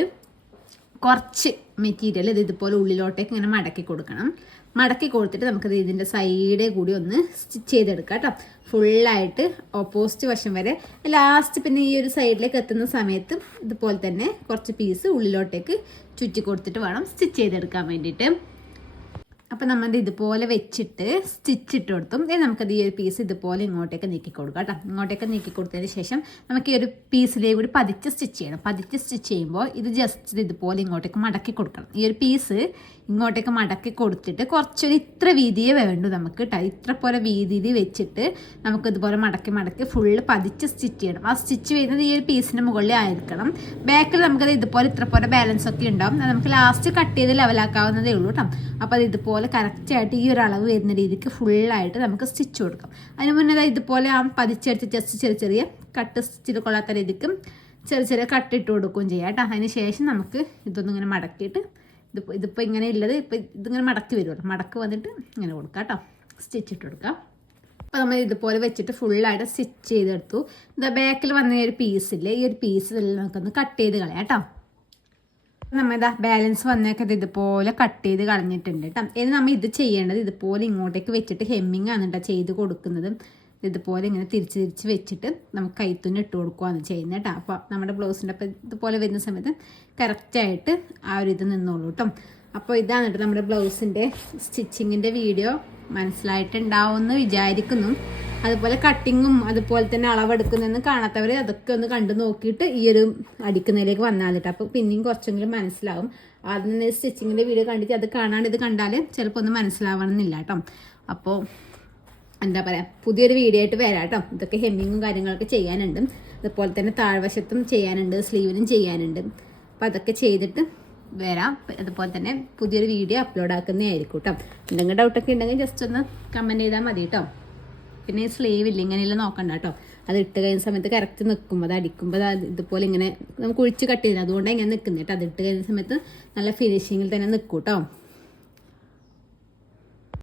കുറച്ച് മെറ്റീരിയൽ ഇത് ഇതുപോലെ ഉള്ളിലോട്ടേക്ക് ഇങ്ങനെ മടക്കി കൊടുക്കണം. മടക്കി കൊടുത്തിട്ട് നമുക്കത് ഇതിന്റെ സൈഡേ കൂടി ഒന്ന് സ്റ്റിച്ച് ചെയ്തെടുക്കാം കേട്ടോ. ഫുള്ളായിട്ട് ഓപ്പോസിറ്റ് വശം വരെ. ലാസ്റ്റ് പിന്നെ ഈ ഒരു സൈഡിലേക്ക് എത്തുന്ന സമയത്ത് ഇതുപോലെ തന്നെ കുറച്ച് പീസ് ഉള്ളിലോട്ടേക്ക് ചുറ്റി കൊടുത്തിട്ട് വേണം സ്റ്റിച്ച് ചെയ്തെടുക്കാൻ വേണ്ടിയിട്ട്. അപ്പം നമ്മൾ ഇതുപോലെ വെച്ചിട്ട് സ്റ്റിച്ച് ഇട്ട് കൊടുത്തും ഇനി നമുക്കത് ഈ ഒരു പീസ് ഇതുപോലെ ഇങ്ങോട്ടേക്ക് നീക്കി കൊടുക്കാം കേട്ടോ. ഇങ്ങോട്ടേക്ക് നീക്കി കൊടുത്തതിന് ശേഷം നമുക്ക് ഈ ഒരു പീസിലേക്ക് കൂടി പതിച്ച് സ്റ്റിച്ച് ചെയ്യണം. പതിച്ച് സ്റ്റിച്ച് ചെയ്യുമ്പോൾ ഇത് ജസ്റ്റ് ഇതുപോലെ ഇങ്ങോട്ടേക്ക് മടക്കി കൊടുക്കണം. ഈ ഒരു പീസ് ഇങ്ങോട്ടേക്ക് മടക്കി കൊടുത്തിട്ട് കുറച്ചൊരു ഇത്ര വീതിയെ വേണ്ടു നമുക്ക് കേട്ടോ ഇത്ര പോലെ വീതിയിൽ വെച്ചിട്ട് നമുക്ക് ഇതുപോലെ മടക്കി മടക്കി ഫുള്ള് പതിച്ച് സ്റ്റിച്ച് ചെയ്യണം. ആ സ്റ്റിച്ച് ചെയ്യുന്നത് ഈ ഒരു പീസിന്റെ മുകളിൽ ആയിരിക്കണം. ബാക്കിൽ നമുക്കത് ഇതുപോലെ ഇത്ര പോലെ ബാലൻസ് ഒക്കെ ഉണ്ടാവും. നമുക്ക് ലാസ്റ്റ് കട്ട് ചെയ്ത് ലെവലാക്കാവുന്നതേ ഉള്ളൂ കേട്ടോ അപ്പോൾ അത് ഇതുപോലെ കറക്റ്റായിട്ട് ഈ ഒരു അളവ് വരുന്ന രീതിക്ക് ഫുള്ളായിട്ട് നമുക്ക് സ്റ്റിച്ച് കൊടുക്കാം. അതിന് മുന്നേ ഇതുപോലെ ആ പതിച്ചെടുത്ത് ജസ്റ്റ് ചെറിയ ചെറിയ കട്ട് സ്റ്റിച്ച് കൊള്ളാത്ത രീതിക്കും ചെറിയ ചെറിയ കട്ടിട്ട് കൊടുക്കുകയും ചെയ്യാം കേട്ടോ അതിന് ശേഷം നമുക്ക് ഇതൊന്നും ഇങ്ങനെ മടക്കിയിട്ട് ഇതിപ്പോൾ ഇതിപ്പോൾ ഇങ്ങനെ ഉള്ളത് ഇപ്പോൾ ഇതിങ്ങനെ മടക്കി വരുമല്ലോ മടക്ക് വന്നിട്ട് ഇങ്ങനെ കൊടുക്കാം കേട്ടോ. സ്റ്റിച്ച് ഇട്ട് കൊടുക്കാം. അപ്പോൾ നമ്മൾ ഇതുപോലെ വെച്ചിട്ട് ഫുള്ളായിട്ട് സ്റ്റിച്ച് ചെയ്തെടുത്തു. ഇതാ ബാക്കിൽ വന്ന ഒരു പീസില്ലേ ഈ ഒരു പീസ് നമുക്കൊന്ന് കട്ട് ചെയ്ത് കളയാം കേട്ടോ. നമ്മൾ ഇതാ ബാലൻസ് വന്നൊക്കെ ഇത് ഇതുപോലെ കട്ട് ചെയ്ത് കളഞ്ഞിട്ടുണ്ട് കേട്ടോ. ഇനി നമ്മൾ ഇത് ചെയ്യേണ്ടത് ഇതുപോലെ ഇങ്ങോട്ടേക്ക് വെച്ചിട്ട് ഹെമ്മിങ് ആണ് കേട്ടോ ചെയ്ത് കൊടുക്കുന്നത്. ഇതുപോലെ ഇങ്ങനെ തിരിച്ച് തിരിച്ച് വെച്ചിട്ട് നമുക്ക് കൈത്തുന്ന് ഇട്ട് കൊടുക്കുകയാണ് ചെയ്യുന്നത് കേട്ടോ. അപ്പോൾ നമ്മുടെ ബ്ലൗസിന്റെ അപ്പം ഇതുപോലെ വരുന്ന സമയത്ത് കറക്റ്റായിട്ട് ആ ഒരു ഇത് നിന്നോളൂ കേട്ടോ. അപ്പോൾ ഇതാണ് കേട്ടോ നമ്മുടെ ബ്ലൗസിന്റെ സ്റ്റിച്ചിങ്ങിന്റെ വീഡിയോ. മനസ്സിലായിട്ടുണ്ടാവുമെന്ന് വിചാരിക്കുന്നു. അതുപോലെ കട്ടിങ്ങും അതുപോലെ തന്നെ അളവെടുക്കുന്നതെന്ന് കാണാത്തവർ അതൊക്കെ ഒന്ന് കണ്ടു നോക്കിയിട്ട് ഈ ഒരു അടിക്കുന്നതിലേക്ക് വന്നാൽ കേട്ടോ. അപ്പോൾ പിന്നെയും കുറച്ചെങ്കിലും മനസ്സിലാവും. ആദ്യം തന്നെ സ്റ്റിച്ചിങ്ങിന്റെ വീഡിയോ കണ്ടിട്ട് അത് കാണാണ്ട് ഇത് കണ്ടാൽ ചിലപ്പോൾ ഒന്നും മനസ്സിലാവണമെന്നില്ല കേട്ടോ. അപ്പോൾ എന്താ പറയുക പുതിയൊരു വീഡിയോ ആയിട്ട് വരാം കേട്ടോ. ഇതൊക്കെ ഹെമ്മിങ്ങും കാര്യങ്ങളൊക്കെ ചെയ്യാനുണ്ട്. അതുപോലെ തന്നെ താഴ്വശത്തും ചെയ്യാനുണ്ട് സ്ലീവിനും ചെയ്യാനുണ്ട്. അപ്പം അതൊക്കെ ചെയ്തിട്ട് വരാം. അതുപോലെ തന്നെ പുതിയൊരു വീഡിയോ അപ്ലോഡ് ആക്കുന്നതായിരിക്കും കേട്ടോ. എന്തെങ്കിലും ഡൗട്ടൊക്കെ ഉണ്ടെങ്കിൽ ജസ്റ്റ് ഒന്ന് കമന്റ് ചെയ്താൽ മതി കേട്ടോ. പിന്നെ സ്ലീവ് ഇല്ല ഇങ്ങനെയല്ല നോക്കണ്ട കേട്ടോ. അത് ഇട്ട് കഴിഞ്ഞ സമയത്ത് കറക്റ്റ് നിൽക്കും അത് അടിക്കുമ്പോൾ അത് ഇതുപോലെ ഇങ്ങനെ നമുക്ക് കുഴിച്ച് കട്ട് ചെയ്തില്ല. അതുകൊണ്ടാണ് ഇങ്ങനെ നിൽക്കുന്നത് കേട്ടോ. അത് ഇട്ട് കഴിഞ്ഞ സമയത്ത് നല്ല ഫിനിഷിങ്ങിൽ തന്നെ നിൽക്കും കേട്ടോ.